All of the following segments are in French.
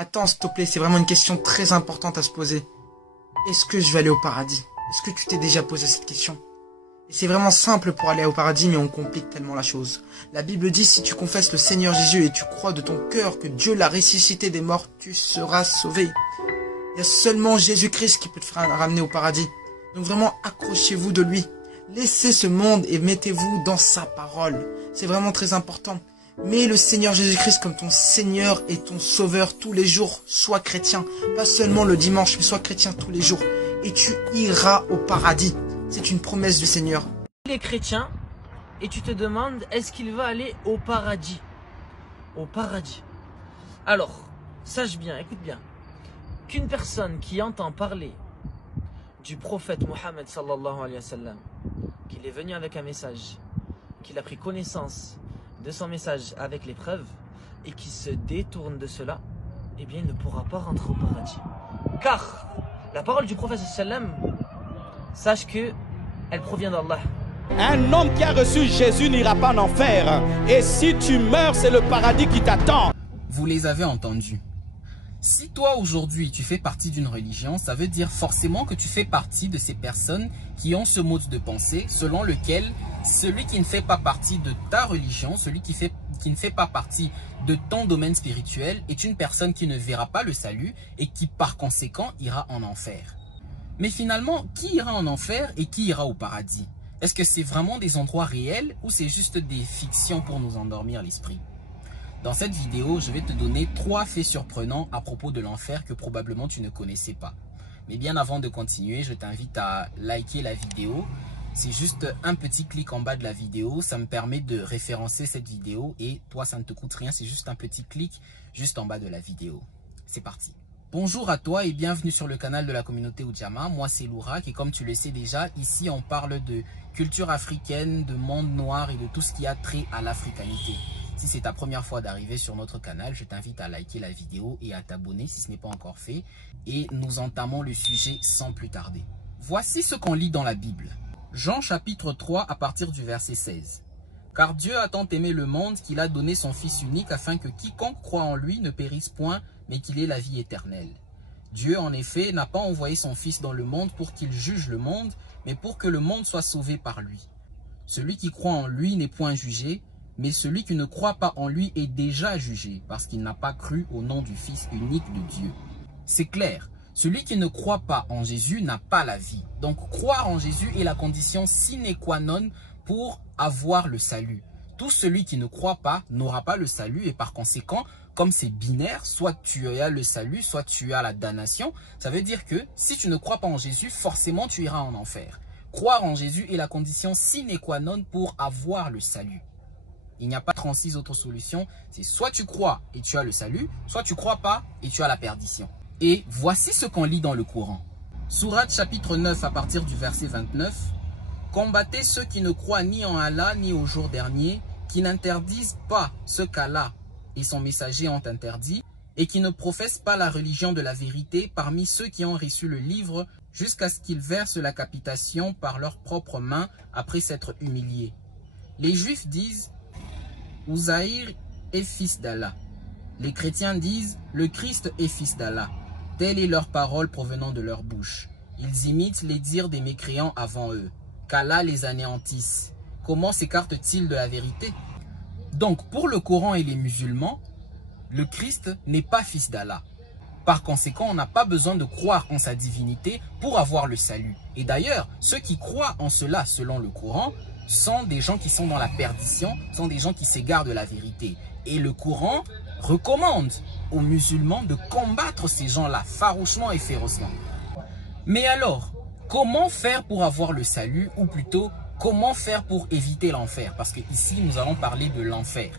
Attends, s'il te plaît, c'est vraiment une question très importante à se poser. Est-ce que je vais aller au paradis? Est-ce que tu t'es déjà posé cette question? Et c'est vraiment simple pour aller au paradis, mais on complique tellement la chose. La Bible dit, si tu confesses le Seigneur Jésus et tu crois de ton cœur que Dieu l'a ressuscité des morts, tu seras sauvé. Il y a seulement Jésus-Christ qui peut te ramener au paradis. Donc vraiment, accrochez-vous de lui. Laissez ce monde et mettez-vous dans sa parole. C'est vraiment très important. Mets le Seigneur Jésus-Christ comme ton Seigneur et ton Sauveur tous les jours. Sois chrétien, pas seulement le dimanche, mais sois chrétien tous les jours. Et tu iras au paradis. C'est une promesse du Seigneur. Il est chrétien et tu te demandes, est-ce qu'il va aller au paradis? Au paradis. Alors, sache bien, écoute bien, qu'une personne qui entend parler du prophète Mohammed sallallahu alayhi wa sallam, qu'il est venu avec un message, qu'il a pris connaissance de son message avec les preuves et qui se détourne de cela, eh bien il ne pourra pas rentrer au paradis. Car la parole du prophète sallallahu alayhi wa sallam, sache que elle provient d'Allah. Un homme qui a reçu Jésus n'ira pas en enfer. Et si tu meurs, c'est le paradis qui t'attend. Vous les avez entendus. Si toi aujourd'hui tu fais partie d'une religion, ça veut dire forcément que tu fais partie de ces personnes qui ont ce mode de pensée selon lequel celui qui ne fait pas partie de ta religion, celui qui ne fait pas partie de ton domaine spirituel est une personne qui ne verra pas le salut et qui par conséquent ira en enfer. Mais finalement, qui ira en enfer et qui ira au paradis? Est-ce que c'est vraiment des endroits réels ou c'est juste des fictions pour nous endormir l'esprit? Dans cette vidéo, je vais te donner 3 faits surprenants à propos de l'enfer que probablement tu ne connaissais pas. Mais bien avant de continuer, je t'invite à liker la vidéo. C'est juste un petit clic en bas de la vidéo, ça me permet de référencer cette vidéo et toi ça ne te coûte rien, c'est juste un petit clic juste en bas de la vidéo. C'est parti. Bonjour à toi et bienvenue sur le canal de la communauté Oudjama. Moi c'est Lourak et comme tu le sais déjà, ici on parle de culture africaine, de monde noir et de tout ce qui a trait à l'africanité. Si c'est ta première fois d'arriver sur notre canal, je t'invite à liker la vidéo et à t'abonner si ce n'est pas encore fait. Et nous entamons le sujet sans plus tarder. Voici ce qu'on lit dans la Bible. Jean chapitre 3 à partir du verset 16. Car Dieu a tant aimé le monde qu'il a donné son Fils unique afin que quiconque croit en lui ne périsse point, mais qu'il ait la vie éternelle. Dieu en effet n'a pas envoyé son Fils dans le monde pour qu'il juge le monde, mais pour que le monde soit sauvé par lui. Celui qui croit en lui n'est point jugé, mais celui qui ne croit pas en lui est déjà jugé, parce qu'il n'a pas cru au nom du Fils unique de Dieu. C'est clair, celui qui ne croit pas en Jésus n'a pas la vie. Donc croire en Jésus est la condition sine qua non pour avoir le salut. Tout celui qui ne croit pas n'aura pas le salut et par conséquent, comme c'est binaire, soit tu as le salut, soit tu as la damnation, ça veut dire que si tu ne crois pas en Jésus, forcément tu iras en enfer. Croire en Jésus est la condition sine qua non pour avoir le salut. Il n'y a pas 36 autres solutions, c'est soit tu crois et tu as le salut, soit tu crois pas et tu as la perdition. Et voici ce qu'on lit dans le Coran. Sourate chapitre 9 à partir du verset 29. Combattez ceux qui ne croient ni en Allah ni au jour dernier, qui n'interdisent pas ce qu'Allah et son messager ont interdit, et qui ne professent pas la religion de la vérité parmi ceux qui ont reçu le livre, jusqu'à ce qu'ils versent la capitation par leurs propres mains après s'être humiliés. Les Juifs disent « Uzaïr est fils d'Allah ». Les chrétiens disent « Le Christ est fils d'Allah ». Telle est leur parole provenant de leur bouche. Ils imitent les dires des mécréants avant eux. Qu'Allah les anéantisse. Comment s'écartent-ils de la vérité? Donc, pour le Coran et les musulmans, le Christ n'est pas fils d'Allah. Par conséquent, on n'a pas besoin de croire en sa divinité pour avoir le salut. Et d'ailleurs, ceux qui croient en cela, selon le Coran, sont des gens qui sont dans la perdition, sont des gens qui s'égarent de la vérité. Et le Coran recommande aux musulmans de combattre ces gens-là farouchement et férocement. Mais alors, comment faire pour avoir le salut, ou plutôt, comment faire pour éviter l'enfer? Parce que ici, nous allons parler de l'enfer.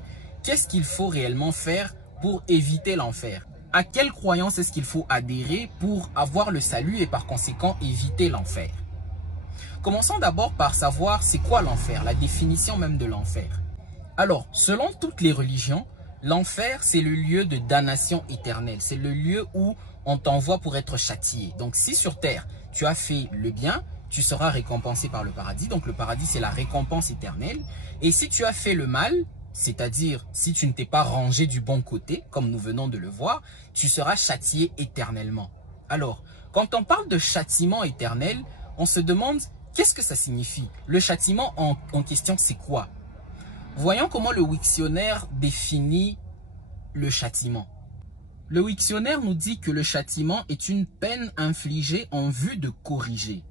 Qu'est-ce qu'il faut réellement faire pour éviter l'enfer? À quelle croyance est-ce qu'il faut adhérer pour avoir le salut et par conséquent éviter l'enfer? Commençons d'abord par savoir c'est quoi l'enfer, la définition même de l'enfer. Alors, selon toutes les religions, l'enfer c'est le lieu de damnation éternelle. C'est le lieu où on t'envoie pour être châtié. Donc si sur terre, tu as fait le bien, tu seras récompensé par le paradis. Donc le paradis c'est la récompense éternelle. Et si tu as fait le mal, c'est-à-dire si tu ne t'es pas rangé du bon côté, comme nous venons de le voir, tu seras châtié éternellement. Alors, quand on parle de châtiment éternel, on se demande qu'est-ce que ça signifie? Le châtiment en question, c'est quoi? Voyons comment le Wiktionnaire définit le châtiment. Le Wiktionnaire nous dit que le châtiment est une peine infligée en vue de corriger.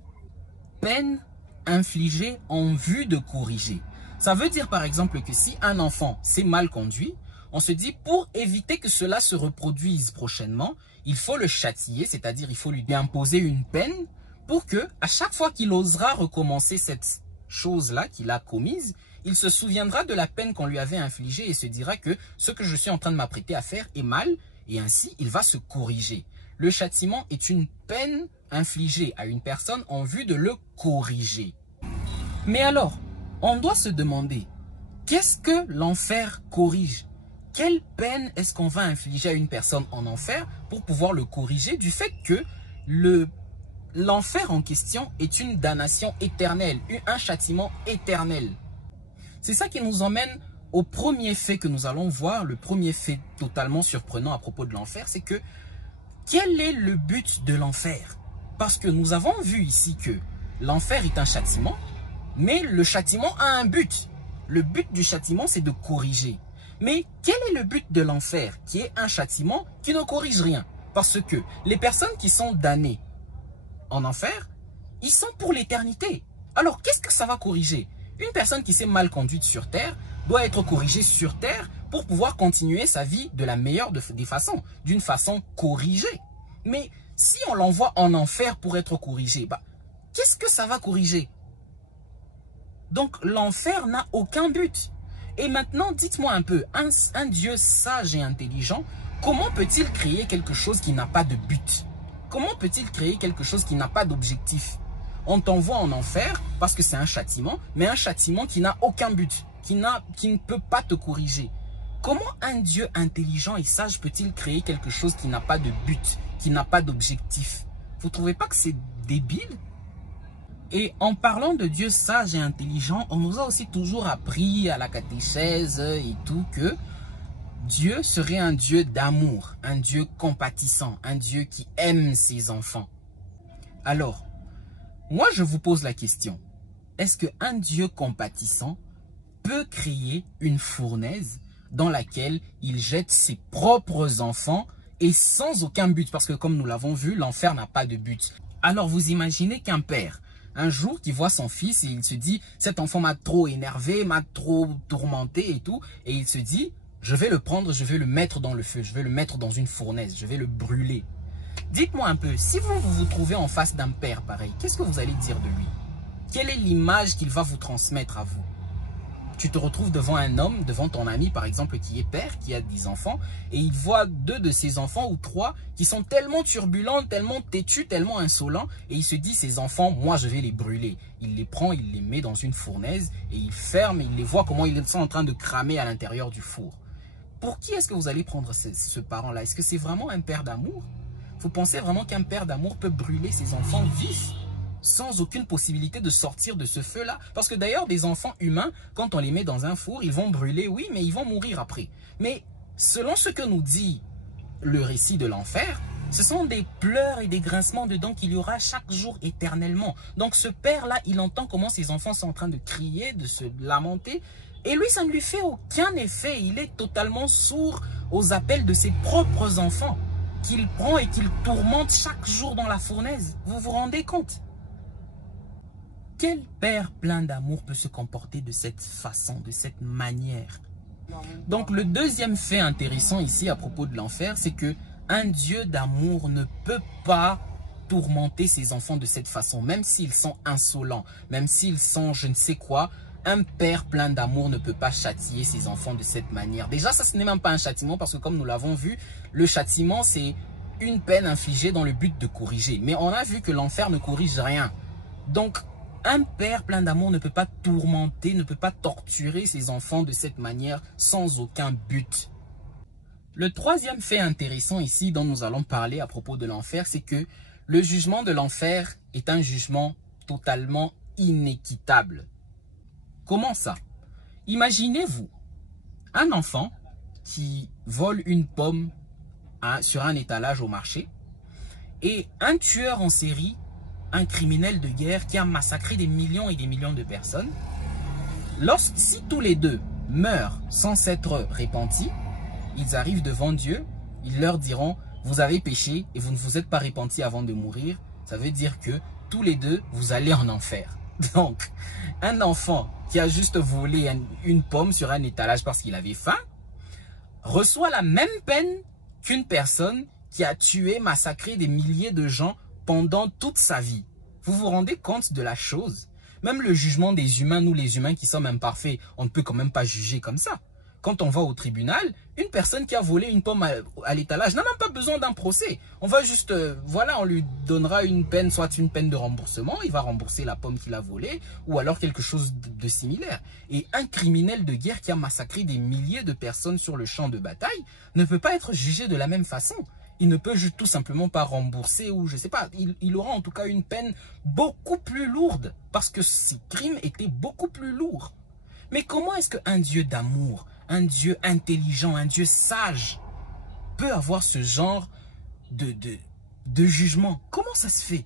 Peine infligée en vue de corriger. Ça veut dire par exemple que si un enfant s'est mal conduit, on se dit pour éviter que cela se reproduise prochainement, il faut le châtier, c'est-à-dire il faut lui imposer une peine pour que à chaque fois qu'il osera recommencer cette chose-là qu'il a commise, il se souviendra de la peine qu'on lui avait infligée et se dira que ce que je suis en train de m'apprêter à faire est mal et ainsi il va se corriger. Le châtiment est une peine infligée à une personne en vue de le corriger. Mais alors, on doit se demander, qu'est-ce que l'enfer corrige? Quelle peine est-ce qu'on va infliger à une personne en enfer pour pouvoir le corriger du fait que l'enfer en question est une damnation éternelle, un châtiment éternel? C'est ça qui nous emmène au premier fait que nous allons voir, le premier fait totalement surprenant à propos de l'enfer, c'est que quel est le but de l'enfer? Parce que nous avons vu ici que l'enfer est un châtiment, mais le châtiment a un but. Le but du châtiment, c'est de corriger. Mais quel est le but de l'enfer, qui est un châtiment qui ne corrige rien? Parce que les personnes qui sont damnées en enfer, ils sont pour l'éternité. Alors, qu'est-ce que ça va corriger? Une personne qui s'est mal conduite sur terre doit être corrigée sur terre pour pouvoir continuer sa vie de la meilleure des façons, d'une façon corrigée. Mais si on l'envoie en enfer pour être corrigé, qu'est-ce que ça va corriger? Donc l'enfer n'a aucun but. Et maintenant, dites-moi un peu, un Dieu sage et intelligent, comment peut-il créer quelque chose qui n'a pas de but? Comment peut-il créer quelque chose qui n'a pas d'objectif? On t'envoie en enfer parce que c'est un châtiment, mais un châtiment qui n'a aucun but, qui ne peut pas te corriger. Comment un Dieu intelligent et sage peut-il créer quelque chose qui n'a pas de but, qui n'a pas d'objectif? Vous ne trouvez pas que c'est débile? Et en parlant de Dieu sage et intelligent, on nous a aussi toujours appris à la catéchèse et tout que Dieu serait un Dieu d'amour, un Dieu compatissant, un Dieu qui aime ses enfants. Alors, moi je vous pose la question, est-ce qu'un Dieu compatissant peut créer une fournaise dans laquelle il jette ses propres enfants et sans aucun but? Parce que comme nous l'avons vu, l'enfer n'a pas de but. Alors vous imaginez qu'un père, un jour qui voit son fils et il se dit « cet enfant m'a trop énervé, m'a trop tourmenté et tout » et il se dit « je vais le prendre, je vais le mettre dans le feu, je vais le mettre dans une fournaise, je vais le brûler ». Dites-moi un peu, si vous vous trouvez en face d'un père pareil, qu'est-ce que vous allez dire de lui? Quelle est l'image qu'il va vous transmettre à vous? Tu te retrouves devant un homme, devant ton ami par exemple qui est père, qui a des enfants, et il voit 2 de ses enfants ou 3 qui sont tellement turbulents, tellement têtus, tellement insolents, et il se dit ces enfants, moi je vais les brûler. Il les prend, il les met dans une fournaise, et il ferme, et il les voit comment ils sont en train de cramer à l'intérieur du four. Pour qui est-ce que vous allez prendre ce parent-là? Est-ce que c'est vraiment un père d'amour? Vous pensez vraiment qu'un père d'amour peut brûler ses enfants vifs sans aucune possibilité de sortir de ce feu-là? Parce que d'ailleurs, des enfants humains, quand on les met dans un four, ils vont brûler, oui, mais ils vont mourir après. Mais selon ce que nous dit le récit de l'enfer, ce sont des pleurs et des grincements de dents qu'il y aura chaque jour éternellement. Donc ce père-là, il entend comment ses enfants sont en train de crier, de se lamenter, et lui, ça ne lui fait aucun effet. Il est totalement sourd aux appels de ses propres enfants qu'il prend et qu'il tourmente chaque jour dans la fournaise. Vous vous rendez compte? Quel père plein d'amour peut se comporter de cette façon, de cette manière? Donc le deuxième fait intéressant ici à propos de l'enfer, c'est que un Dieu d'amour ne peut pas tourmenter ses enfants de cette façon, même s'ils sont insolents, même s'ils sont je ne sais quoi. Un père plein d'amour ne peut pas châtier ses enfants de cette manière. Déjà, ça, ce n'est même pas un châtiment parce que comme nous l'avons vu, le châtiment, c'est une peine infligée dans le but de corriger. Mais on a vu que l'enfer ne corrige rien. Donc, un père plein d'amour ne peut pas tourmenter, ne peut pas torturer ses enfants de cette manière sans aucun but. Le troisième fait intéressant ici dont nous allons parler à propos de l'enfer, c'est que le jugement de l'enfer est un jugement totalement inéquitable. Comment ça? Imaginez-vous Un enfant qui vole une pomme sur un étalage au marché et un tueur en série, un criminel de guerre qui a massacré des millions et des millions de personnes, si tous les deux meurent sans s'être repentis, ils arrivent devant Dieu, ils leur diront « Vous avez péché et vous ne vous êtes pas repentis avant de mourir ». Ça veut dire que tous les deux, vous allez en enfer. Donc, un enfant qui a juste volé une pomme sur un étalage parce qu'il avait faim, reçoit la même peine qu'une personne qui a tué, massacré des milliers de gens pendant toute sa vie. Vous vous rendez compte de la chose? Même le jugement des humains, nous les humains qui sommes imparfaits, on ne peut quand même pas juger comme ça. Quand on va au tribunal, une personne qui a volé une pomme à l'étalage n'a même pas besoin d'un procès. On va juste, voilà, on lui donnera une peine, soit une peine de remboursement, il va rembourser la pomme qu'il a volée, ou alors quelque chose de similaire. Et un criminel de guerre qui a massacré des milliers de personnes sur le champ de bataille ne peut pas être jugé de la même façon. Il ne peut tout simplement pas rembourser, ou je sais pas, il aura en tout cas une peine beaucoup plus lourde, parce que ces crimes étaient beaucoup plus lourds. Mais comment est-ce qu'un Dieu d'amour, un Dieu intelligent, un Dieu sage peut avoir ce genre de jugement? Comment ça se fait?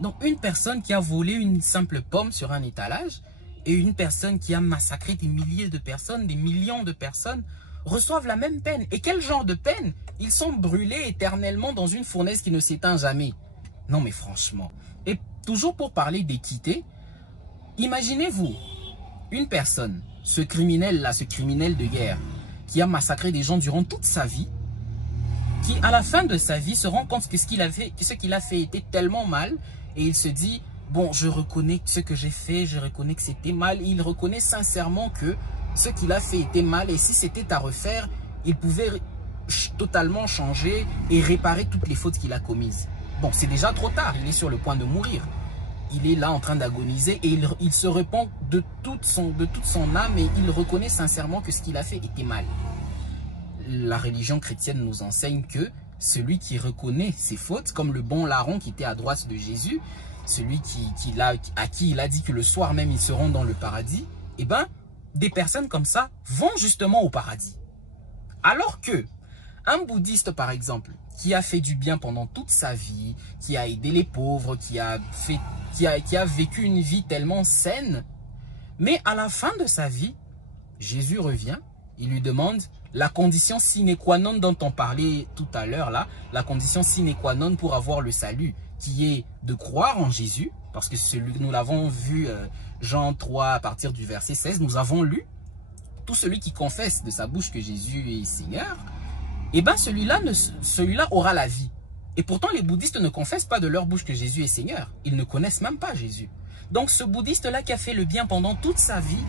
Donc une personne qui a volé une simple pomme sur un étalage et une personne qui a massacré des milliers de personnes, des millions de personnes, reçoivent la même peine. Et quel genre de peine? Ils sont brûlés éternellement dans une fournaise qui ne s'éteint jamais. Non mais franchement. Et toujours pour parler d'équité, imaginez-vous une personne, ce criminel-là, ce criminel de guerre, qui a massacré des gens durant toute sa vie, qui à la fin de sa vie se rend compte que ce qu'il a fait était tellement mal, et il se dit, bon, je reconnais ce que j'ai fait, je reconnais que c'était mal. Il reconnaît sincèrement que ce qu'il a fait était mal, et si c'était à refaire, il pouvait totalement changer et réparer toutes les fautes qu'il a commises. Bon, c'est déjà trop tard, il est sur le point de mourir. Il est là en train d'agoniser et il se repent de toute son âme et il reconnaît sincèrement que ce qu'il a fait était mal. La religion chrétienne nous enseigne que celui qui reconnaît ses fautes, comme le bon larron qui était à droite de Jésus, celui à qui il a dit que le soir même ils seront dans le paradis, eh ben, des personnes comme ça vont justement au paradis. Alors que un bouddhiste par exemple, qui a fait du bien pendant toute sa vie, qui a aidé les pauvres, qui a vécu une vie tellement saine, mais à la fin de sa vie, Jésus revient, il lui demande la condition sine qua non dont on parlait tout à l'heure là, la condition sine qua non pour avoir le salut, qui est de croire en Jésus, parce que nous l'avons vu Jean 3 à partir du verset 16, nous avons lu, tout celui qui confesse de sa bouche que Jésus est Seigneur, et bien celui-là aura la vie. Et pourtant les bouddhistes ne confessent pas de leur bouche que Jésus est Seigneur, ils ne connaissent même pas Jésus. Donc ce bouddhiste-là qui a fait le bien pendant toute sa vie,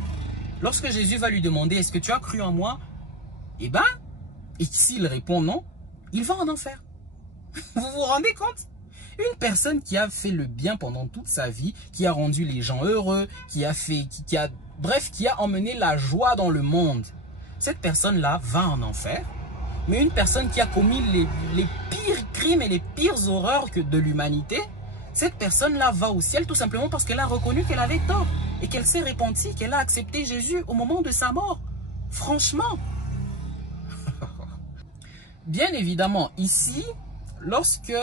lorsque Jésus va lui demander, est-ce que tu as cru en moi? Eh bien, et s'il répond non, il va en enfer. Vous vous rendez compte? Une personne qui a fait le bien pendant toute sa vie, qui a rendu les gens heureux, qui a emmené la joie dans le monde. Cette personne-là va en enfer. Mais une personne qui a commis les pires crimes et les pires horreurs de l'humanité, cette personne-là va au ciel tout simplement parce qu'elle a reconnu qu'elle avait tort et qu'elle s'est repentie, qu'elle a accepté Jésus au moment de sa mort. Franchement. Bien évidemment, ici, lorsque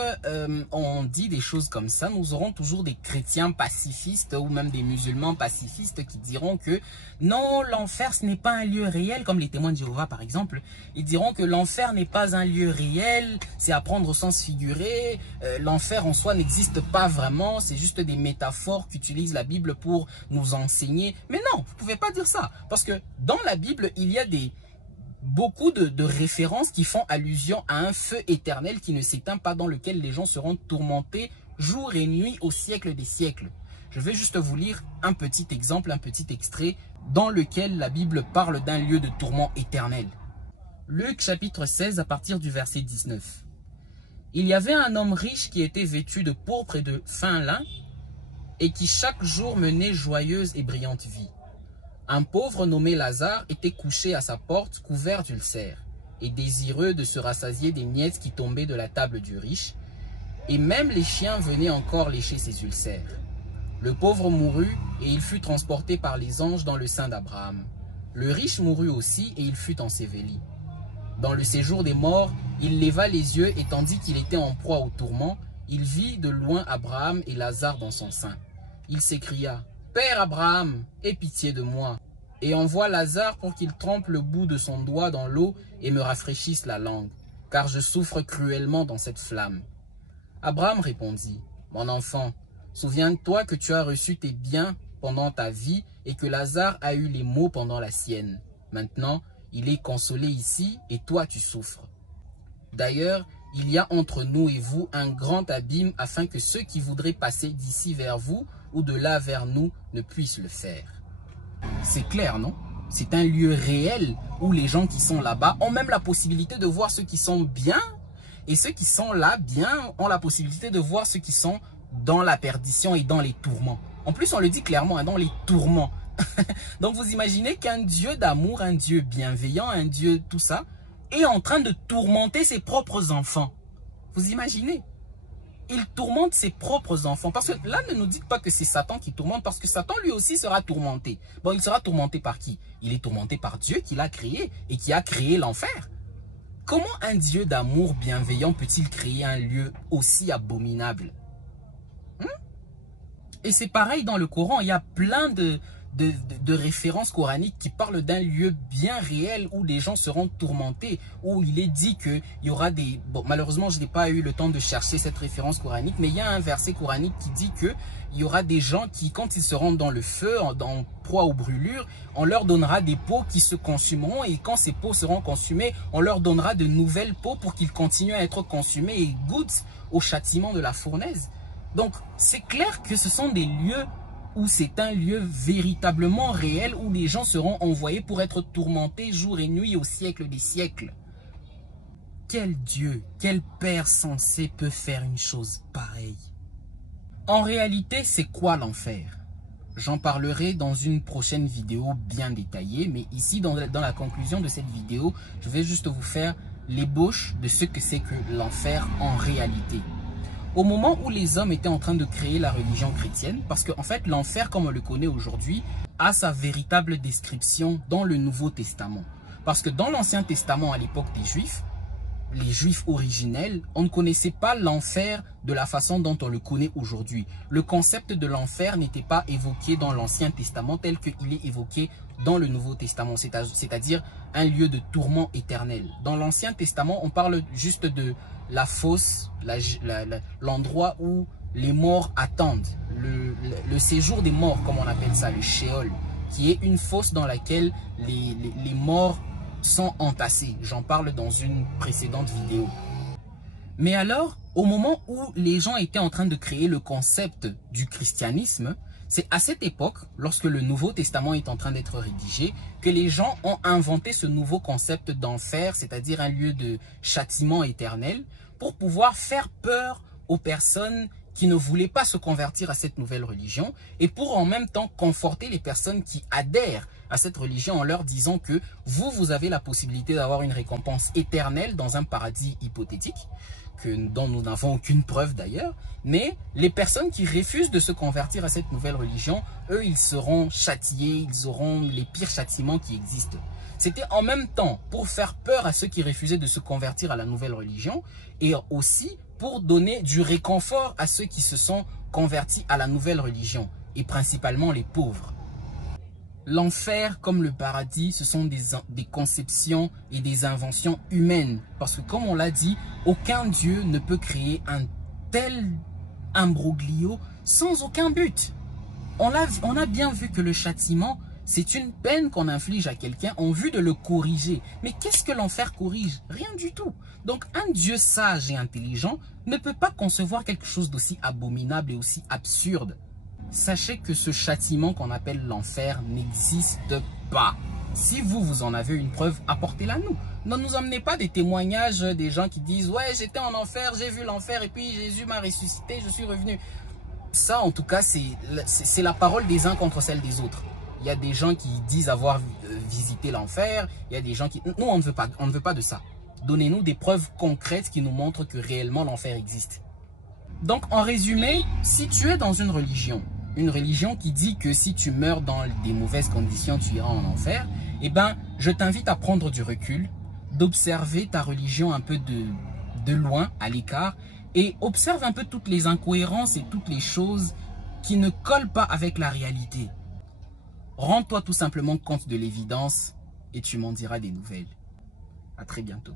on dit des choses comme ça, nous aurons toujours des chrétiens pacifistes ou même des musulmans pacifistes qui diront que non, l'enfer ce n'est pas un lieu réel, comme les témoins de Jéhovah par exemple. Ils diront que l'enfer n'est pas un lieu réel, c'est à prendre au sens figuré, l'enfer en soi n'existe pas vraiment, c'est juste des métaphores qu'utilise la Bible pour nous enseigner. Mais non, vous ne pouvez pas dire ça, parce que dans la Bible, il y a beaucoup de références qui font allusion à un feu éternel qui ne s'éteint pas, dans lequel les gens seront tourmentés jour et nuit au siècle des siècles. Je vais juste vous lire un petit exemple, un petit extrait dans lequel la Bible parle d'un lieu de tourment éternel. Luc chapitre 16 à partir du verset 19. Il y avait un homme riche qui était vêtu de pourpre et de fin lin et qui chaque jour menait joyeuse et brillante vie. Un pauvre nommé Lazare était couché à sa porte, couvert d'ulcères, et désireux de se rassasier des miettes qui tombaient de la table du riche, et même les chiens venaient encore lécher ses ulcères. Le pauvre mourut, et il fut transporté par les anges dans le sein d'Abraham. Le riche mourut aussi et il fut enseveli. Dans le séjour des morts, il leva les yeux et tandis qu'il était en proie au tourment, il vit de loin Abraham et Lazare dans son sein. Il s'écria, « Père Abraham, aie pitié de moi, et envoie Lazare pour qu'il trempe le bout de son doigt dans l'eau et me rafraîchisse la langue, car je souffre cruellement dans cette flamme. » Abraham répondit, « Mon enfant, souviens-toi que tu as reçu tes biens pendant ta vie et que Lazare a eu les maux pendant la sienne. Maintenant, il est consolé ici et toi tu souffres. D'ailleurs, il y a entre nous et vous un grand abîme afin que ceux qui voudraient passer d'ici vers vous ou de là vers nous ne puissent le faire. » C'est clair, non? C'est un lieu réel où les gens qui sont là-bas ont même la possibilité de voir ceux qui sont bien et ceux qui sont là bien ont la possibilité de voir ceux qui sont dans la perdition et dans les tourments. En plus, on le dit clairement, hein, dans les tourments. Donc vous imaginez qu'un Dieu d'amour, un Dieu bienveillant, un Dieu tout ça, est en train de tourmenter ses propres enfants. Vous imaginez? Il tourmente ses propres enfants. Parce que là, ne nous dites pas que c'est Satan qui tourmente, parce que Satan lui aussi sera tourmenté. Bon, il sera tourmenté par qui? Il est tourmenté par Dieu qui l'a créé et qui a créé l'enfer. Comment un Dieu d'amour bienveillant peut-il créer un lieu aussi abominable? Et c'est pareil dans le Coran, il y a plein de références coraniques qui parlent d'un lieu bien réel où les gens seront tourmentés, où il est dit qu'il y aura des... Bon, malheureusement, je n'ai pas eu le temps de chercher cette référence coranique, mais il y a un verset coranique qui dit qu'il y aura des gens qui, quand ils seront dans le feu, en proie aux brûlures, on leur donnera des peaux qui se consumeront et quand ces peaux seront consumées, on leur donnera de nouvelles peaux pour qu'ils continuent à être consumés et goûtent au châtiment de la fournaise. Donc, c'est clair que ce sont des lieux où c'est un lieu véritablement réel où les gens seront envoyés pour être tourmentés jour et nuit au siècle des siècles. Quel Dieu, quel Père sensé peut faire une chose pareille? En réalité, c'est quoi l'enfer? J'en parlerai dans une prochaine vidéo bien détaillée, mais ici, dans la conclusion de cette vidéo, je vais juste vous faire l'ébauche de ce que c'est que l'enfer en réalité. Au moment où les hommes étaient en train de créer la religion chrétienne, parce qu'en fait l'enfer comme on le connaît aujourd'hui a sa véritable description dans le Nouveau Testament. Parce que dans l'Ancien Testament à l'époque des Juifs, les Juifs originels, on ne connaissait pas l'enfer de la façon dont on le connaît aujourd'hui. Le concept de l'enfer n'était pas évoqué dans l'Ancien Testament tel qu'il est évoqué dans le Nouveau Testament, c'est-à-dire un lieu de tourment éternel. Dans l'Ancien Testament, on parle juste de la fosse, l'endroit où les morts attendent, le séjour des morts, comme on appelle ça, le Sheol, qui est une fosse dans laquelle les morts sont entassés. J'en parle dans une précédente vidéo. Mais alors, au moment où les gens étaient en train de créer le concept du christianisme, c'est à cette époque, lorsque le Nouveau Testament est en train d'être rédigé, que les gens ont inventé ce nouveau concept d'enfer, c'est-à-dire un lieu de châtiment éternel, pour pouvoir faire peur aux personnes qui ne voulaient pas se convertir à cette nouvelle religion et pour en même temps conforter les personnes qui adhèrent à cette religion en leur disant que vous avez la possibilité d'avoir une récompense éternelle dans un paradis hypothétique, dont nous n'avons aucune preuve d'ailleurs, mais les personnes qui refusent de se convertir à cette nouvelle religion, eux, ils seront châtiés, ils auront les pires châtiments qui existent. C'était en même temps pour faire peur à ceux qui refusaient de se convertir à la nouvelle religion et aussi pour donner du réconfort à ceux qui se sont convertis à la nouvelle religion et principalement les pauvres. L'enfer comme le paradis, ce sont des conceptions et des inventions humaines. Parce que comme on l'a dit, aucun Dieu ne peut créer un tel imbroglio sans aucun but. On a bien vu que le châtiment, c'est une peine qu'on inflige à quelqu'un en vue de le corriger. Mais qu'est-ce que l'enfer corrige? Rien du tout. Donc un Dieu sage et intelligent ne peut pas concevoir quelque chose d'aussi abominable et aussi absurde. Sachez que ce châtiment qu'on appelle l'enfer n'existe pas. Si vous en avez une preuve, apportez-la nous. Ne nous emmenez pas des témoignages des gens qui disent « Ouais, j'étais en enfer, j'ai vu l'enfer et puis Jésus m'a ressuscité, je suis revenu. » Ça, en tout cas, c'est la parole des uns contre celle des autres. Il y a des gens qui disent avoir visité l'enfer. Il y a des gens qui... Nous, on ne veut pas de ça. Donnez-nous des preuves concrètes qui nous montrent que réellement l'enfer existe. Donc, en résumé, si tu es dans une religion qui dit que si tu meurs dans des mauvaises conditions, tu iras en enfer, eh ben, je t'invite à prendre du recul, d'observer ta religion un peu de loin, à l'écart, et observe un peu toutes les incohérences et toutes les choses qui ne collent pas avec la réalité. Rends-toi tout simplement compte de l'évidence et tu m'en diras des nouvelles. À très bientôt.